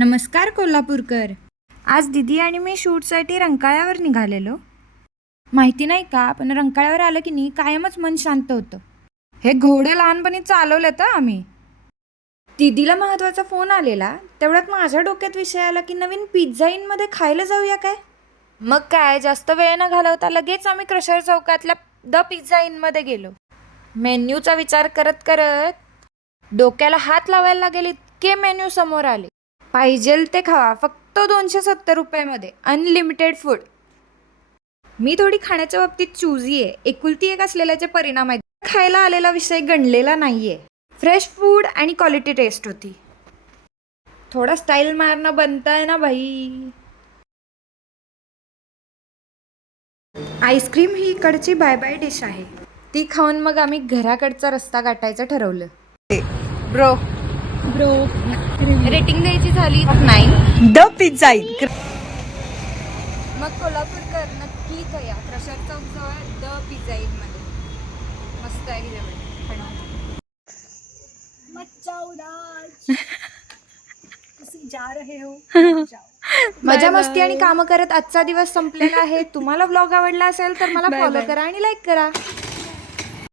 नमस्कार कोल्हापूरकर. आज दिदी आणि मी शूटसाठी रंकाळ्यावर निघालेलो. माहिती नाही का, पण रंकाळ्यावर आलं की नाही कायमच मन शांत होतं. हे घोडे लहानपणी चालवलं तर आम्ही. दिदीला महत्त्वाचा फोन आलेला, तेवढ्यात माझ्या डोक्यात विषय आला की नवीन पिझ्झा इनमध्ये खायला जाऊया काय. मग काय, जास्त वेळ न घालवता लगेच आम्ही क्रशर चौकातल्या द पिझ्झा इनमध्ये गेलो. मेन्यूचा विचार करत करत डोक्याला हात लावायला लागेल इतके मेन्यू समोर आले. पाहिजेल ते खावा, फक्त 270 रुपयामध्ये अनलिमिटेड फूड. मी थोडी खाण्याच्या बाबतीत चूजी आहे. एकुलती एक असलेल्याचे परिणाम आहेत. खायला आलेला विषय गणलेला नाहीये. फ्रेश फूड आणि क्वालिटी टेस्ट होती. थोडा स्टाईल मारणं बनताय ना भाई. आईस्क्रीम ही इकडची बाय बाय डिश आहे. ती खाऊन मग आम्ही घराकडचा रस्ता गाठायचं ठरवलं. ब्रो रेटिंग द्यायची झाली 9. The pizza in. मग कोल्हापूरकर नक्की या क्रशर चौक जवळ द पिझ्झा इन मध्ये. मस्त आहे मजा मस्ती आणि कामं करत आजचा दिवस संपलेला आहे. तुम्हाला व्लॉग आवडला असेल तर मला फॉलो करा आणि लाईक करा.